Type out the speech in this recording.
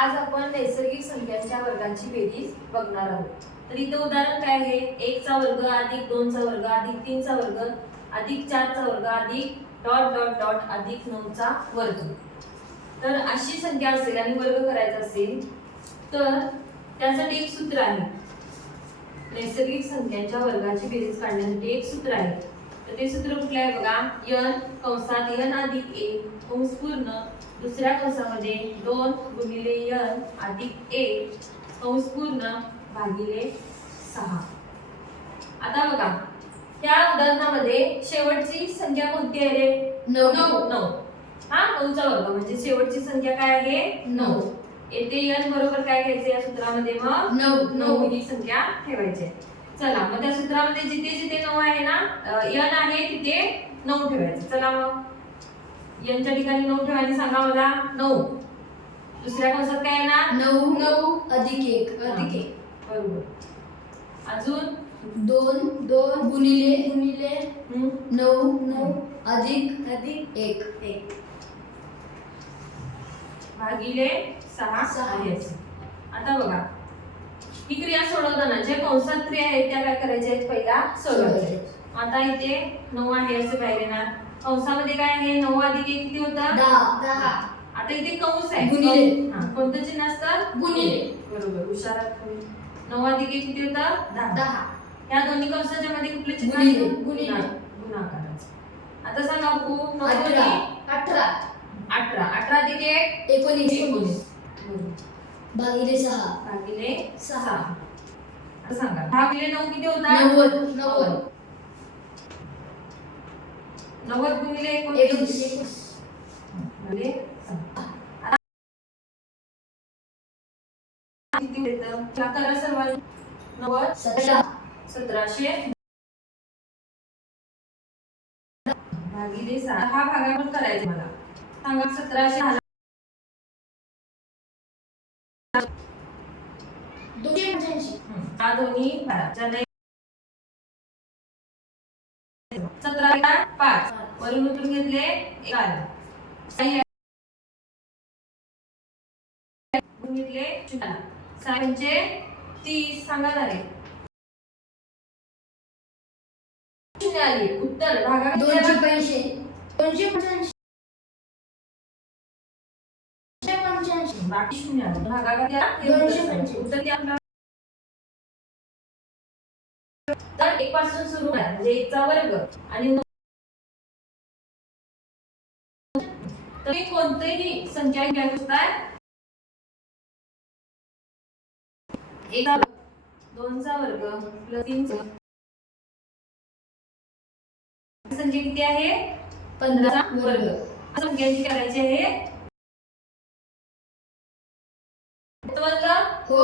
आज आपण नैसर्गिक संख्यांच्या वर्गांची बेरीज बघणार आहोत। तर इथे उदाहरण काय आहे, 1 चा वर्ग अधिक 2 चा वर्ग अधिक 3 चा वर्ग अधिक 4 चा वर्ग अधिक डॉट डॉट डॉट अधिक 9 चा वर्ग। तर अशी संख्या असेल आणि वर्ग करायचा असेल तर त्यासाठी एक सूत्र आहे। नैसर्गिक संख्यांच्या वर्गाची बेरीज काढण्यासाठी एक सूत्र आहे। तर ते सूत्र कुठले आहे बघा, n कंसात n अधिक 1 कंस पूर्ण दुसऱ्या कंसामध्ये 2 गुणिले n अधिक 1 कंस पूर्ण भागिले 6। आता बघा त्या उदाहरणामध्ये शेवटची संख्या कोणती आहे रे? 9 9 हा 9 चा वर्ग म्हणजे शेवटची संख्या काय आहे? 9। येथे n बरोबर काय घ्यायचे या सूत्रामध्ये? मग 9 ही संख्या ठेवायची। चला मग त्या सूत्रामध्ये जिथे जिथे 9 आहे ना, n आहे तिथे 9 ठेवायचे। चला मग n च्या ठिकाणी 9 ठेवायचे, सांगा मला 9। दुसऱ्या कंसात काय आहे ना? 9 अधिक 1 बरोबर। अजून 2 गुणिले 9 अधिक 1 भागिले 6 आहे। आता बघा ही क्रिया सोडवताना जे कंसात क्रिया आहेत त्या काय करायच्या आहेत, पहिला सोडवायच्या। आता इथे 9 आहे असे बाहेर येणार, कंसामध्ये काय आहे? 9 अधिक 1 किती होतं? 10। आता इथे कंस आहे, गुणिले। कोणतं चिन्ह असतं? गुणिले। बरोबर, हुशार आहात तुम्ही। 9 अधिक 1 किती होतं? 10। या दोन्ही कंसाच्या मध्ये कुठले चिन्ह गुणिले। असतं? गुणाकाराचं। आता सांगा बघू, 18 18 अधिक 1 19 भागिले 6 आता सांगा भागिले 9 किती होता? 90 90 गुणिले 19 म्हणजे 6। किती येतं? क्या करा सर्वांनी? 90 1700 भागिले 6 हा भागाकार करायचा मला। सांगा 1700 हा दोन्ही 17 5 वरून उतरून घेतले 1 आलं, घेतले 6 म्हणजे 30। सांगा ना रे, शून्य आली उत्तर भागाकार 285 बाकी शून्य आलं, भागाकार 285 उत्तर ते आपलं। तर 1 पासून सुरू आहे म्हणजे 1 चा वर्ग आणि तुम्ही कोणतीही संख्या घ्या शकताय, 1 चा वर्ग 2 चा वर्ग प्लस 3 चा संख्या किती आहे? 15 चा वर्ग। संख्यांची करायची आहे वर्ग। हो